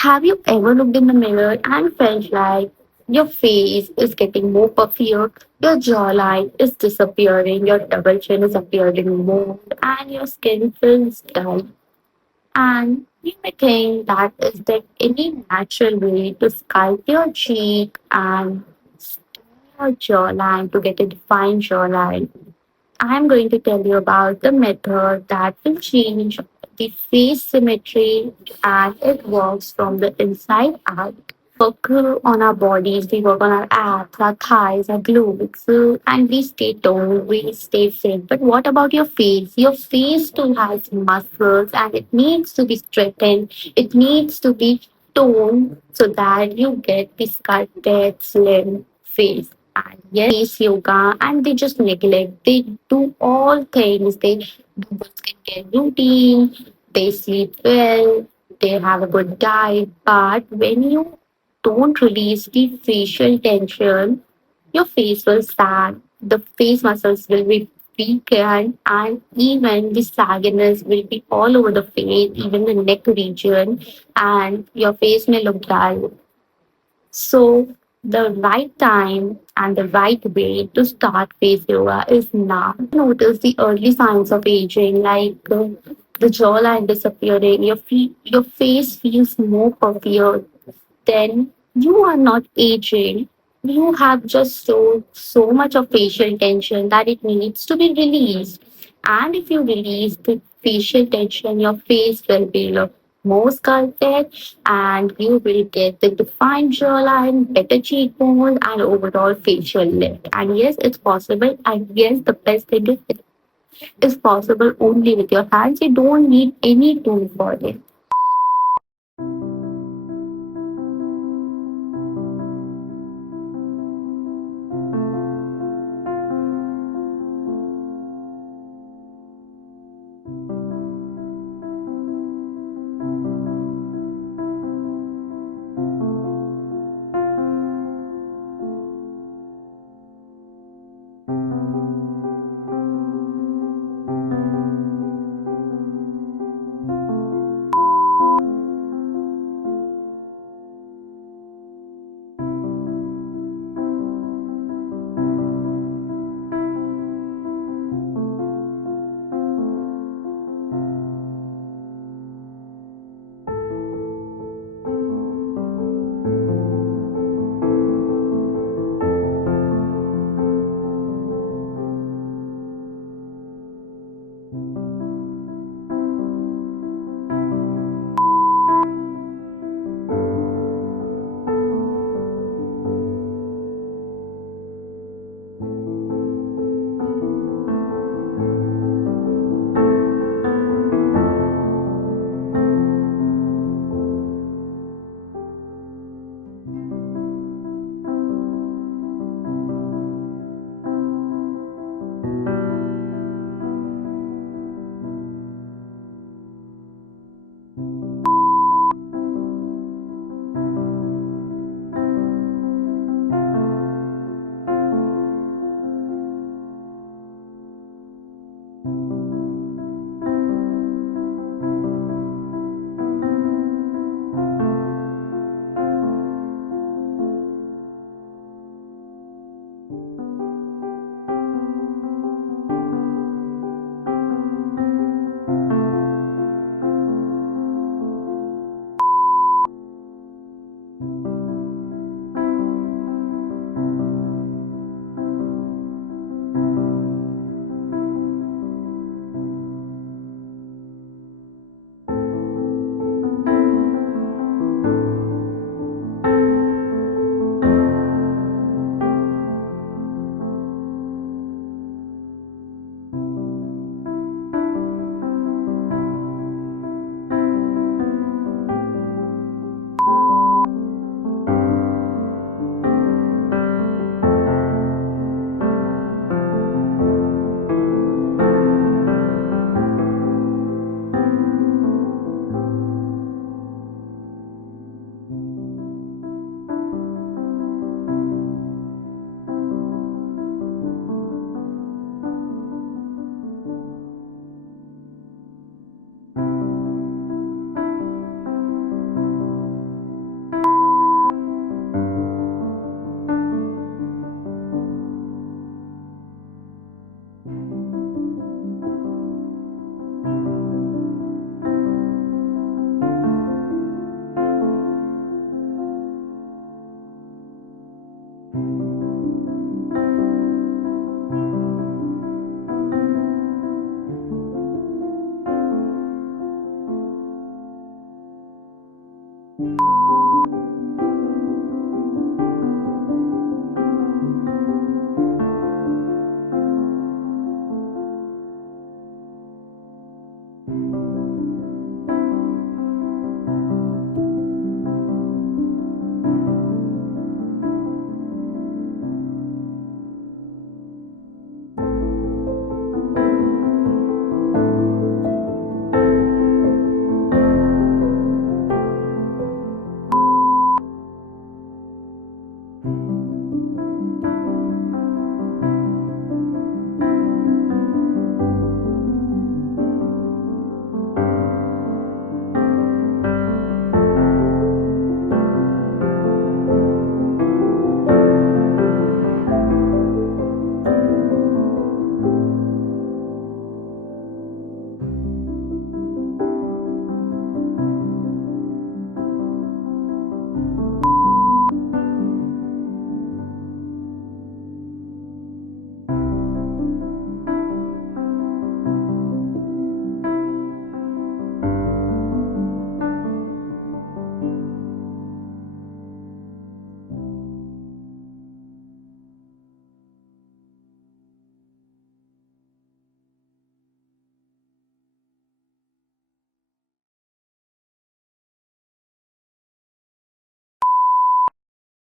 Have you ever looked in the mirror and felt like your face is getting more puffier, your jawline is disappearing, your double chin is appearing more, and your skin feels dull? And you may think that is there any natural way to sculpt your cheek and your jawline to get a defined jawline? I'm going to tell you about the method that will change the face symmetry and it works from the inside out. Work on our bodies, we work on our abs, our thighs, our glutes, and we stay toned, we stay fit. But what about your face? Your face too has muscles and it needs to be straightened, it needs to be toned so that you get the sculpted, slim face. And yes, face yoga, and they just neglect. They do all things. They do good skincare routine, they sleep well, they have a good diet. But when you don't release the facial tension, your face will sag, the face muscles will be weakened, and even the sagginess will be all over the face, even the neck region, and your face may look dull. So, the right time and the right way to start face yoga is now. Notice the early signs of aging, like the jawline disappearing, your face feels more puffier, then you are not aging. You have just so much of facial tension that it needs to be released. And if you release the facial tension, your face will be look more sculpted and you will get the defined jawline, better cheekbones, and overall facial lift. And yes, it's possible. And yes, the best thing is it is possible only with your hands. You don't need any tool for it.